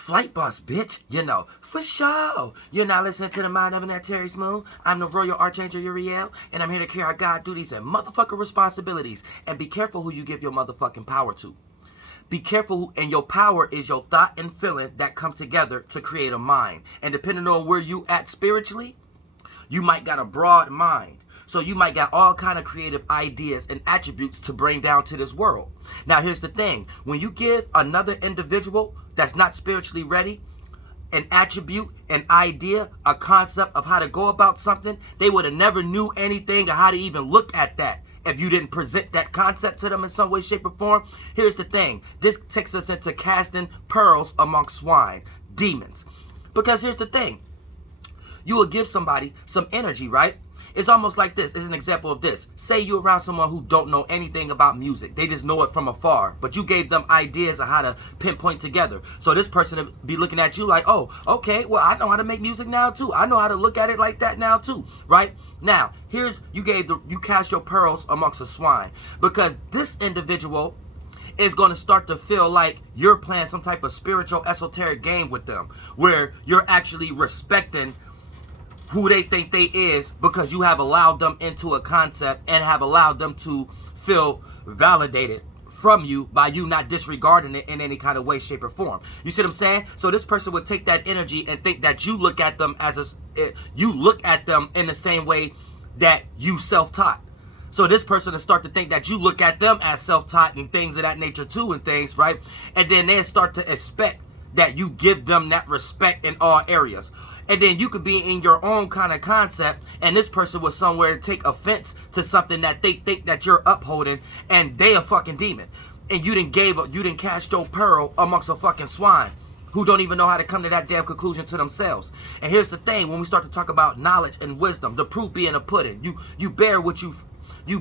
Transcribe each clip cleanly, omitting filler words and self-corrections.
Flight boss, bitch, you know, for sure. You're now listening to the Mind of an Terry Smooth. I'm the Royal Archangel Uriel, and I'm here to carry out God duties and motherfucking responsibilities. And be careful who you give your motherfucking power to. Be careful who, and your power is your thought and feeling that come together to create a mind. And depending on where you at spiritually, you might got a broad mind. So you might got all kind of creative ideas and attributes to bring down to this world. Now, here's the thing. When you give another individual that's not spiritually ready an attribute, an idea, a concept of how to go about something, they would have never knew anything or how to even look at that if you didn't present that concept to them in some way, shape, or form. Here's the thing. This takes us into casting pearls amongst swine, demons. Because here's the thing. You will give somebody some energy, right? It's almost like this. It's an example of this. Say you're around someone who don't know anything about music. They just know it from afar. But you gave them ideas of how to pinpoint together. So this person will be looking at you like, oh, okay, well, I know how to make music now too. I know how to look at it like that now too, right? Now, here's, you cast your pearls amongst the swine. Because this individual is going to start to feel like you're playing some type of spiritual, esoteric game with them. Where you're actually respecting who they think they is because you have allowed them into a concept and have allowed them to feel validated from you by you not disregarding it in any kind of way, shape, or form. You see what I'm saying? So this person would take that energy and think that you look at them you look at them in the same way that you self-taught. So this person will start to think that you look at them as self-taught and things of that nature too and things, right? And then they start to expect that you give them that respect in all areas. And then you could be in your own kind of concept, and this person was somewhere to take offense to something that they think that you're upholding, and they a fucking demon. And you didn't cast your pearl amongst a fucking swine who don't even know how to come to that damn conclusion to themselves. And here's the thing, when we start to talk about knowledge and wisdom, the proof being a pudding, you bear what you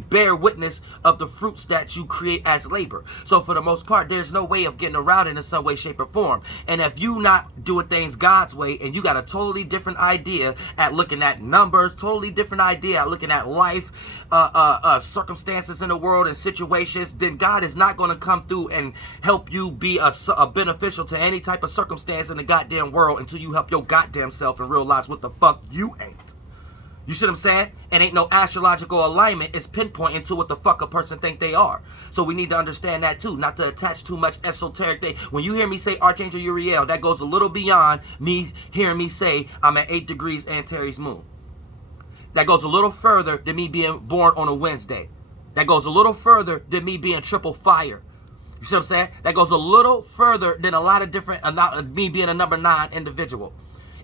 bear witness of the fruits that you create as labor. So for the most part, there's no way of getting around it in some way, shape, or form. And if you not doing things God's way, and you got a totally different idea at looking at numbers, totally different idea at looking at life, circumstances in the world and situations, then God is not going to come through and help you be a beneficial to any type of circumstance in the goddamn world until you help your goddamn self and realize what the fuck you ain't. You see what I'm saying? And ain't no astrological alignment is pinpointing to what the fuck a person think they are. So we need to understand that too, not to attach too much esoteric thing. When you hear me say Archangel Uriel, that goes a little beyond me hearing me say I'm at 8 degrees Antares moon. That goes a little further than me being born on a Wednesday. That goes a little further than me being triple fire. You see what I'm saying? That goes a little further than a lot of different, me being a number 9 individual.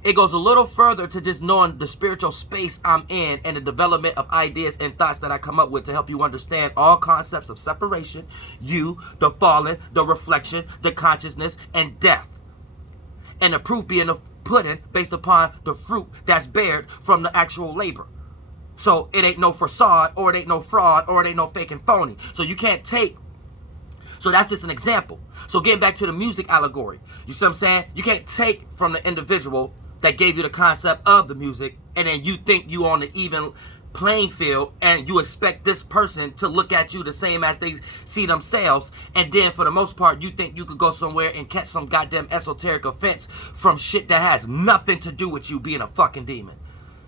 It goes a little further to just knowing the spiritual space I'm in and the development of ideas and thoughts that I come up with to help you understand all concepts of separation, you, the fallen, the reflection, the consciousness, and death. And the proof being the pudding based upon the fruit that's bared from the actual labor. So it ain't no facade, or it ain't no fraud, or it ain't no fake and phony. So you can't take. So that's just an example. So getting back to the music allegory, you see what I'm saying? You can't take from the individual that gave you the concept of the music, and then you think you on the even playing field, and you expect this person to look at you the same as they see themselves, and then for the most part you think you could go somewhere and catch some goddamn esoteric offense from shit that has nothing to do with you being a fucking demon.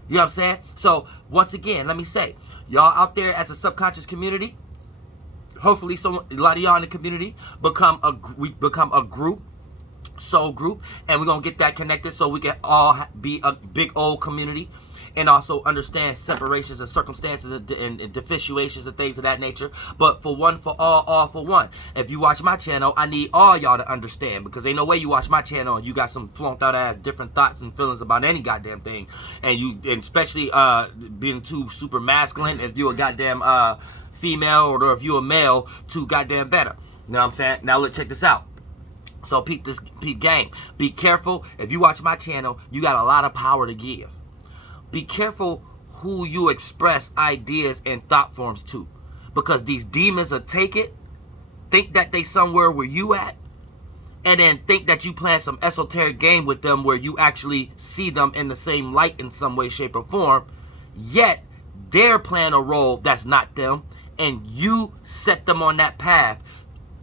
You know what I'm saying? So once again, let me say, y'all out there as a subconscious community, hopefully a lot of y'all in the community become a group, soul group, and we're gonna get that connected so we can all be a big old community and also understand separations and circumstances and deficiations and things of that nature. But for one, for all for one. If you watch my channel, I need all y'all to understand, because ain't no way you watch my channel and you got some flunked out ass different thoughts and feelings about any goddamn thing, and especially being too super masculine. If you're a goddamn female, or if you're a male, too goddamn better. You know what I'm saying? Now let's check this out. So peep game. Be careful. If you watch my channel, you got a lot of power to give. Be careful who you express ideas and thought forms to, because these demons will take it, think that they somewhere where you at, and then think that you playing some esoteric game with them where you actually see them in the same light in some way, shape, or form, yet they're playing a role that's not them, and you set them on that path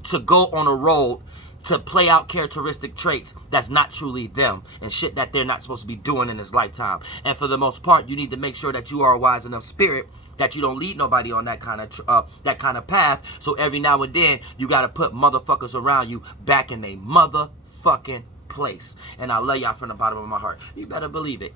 to go on a road to play out characteristic traits that's not truly them and shit that they're not supposed to be doing in this lifetime. And for the most part, you need to make sure that you are a wise enough spirit that you don't lead nobody on that kind of path. So every now and then, you got to put motherfuckers around you back in a motherfucking place. And I love y'all from the bottom of my heart. You better believe it.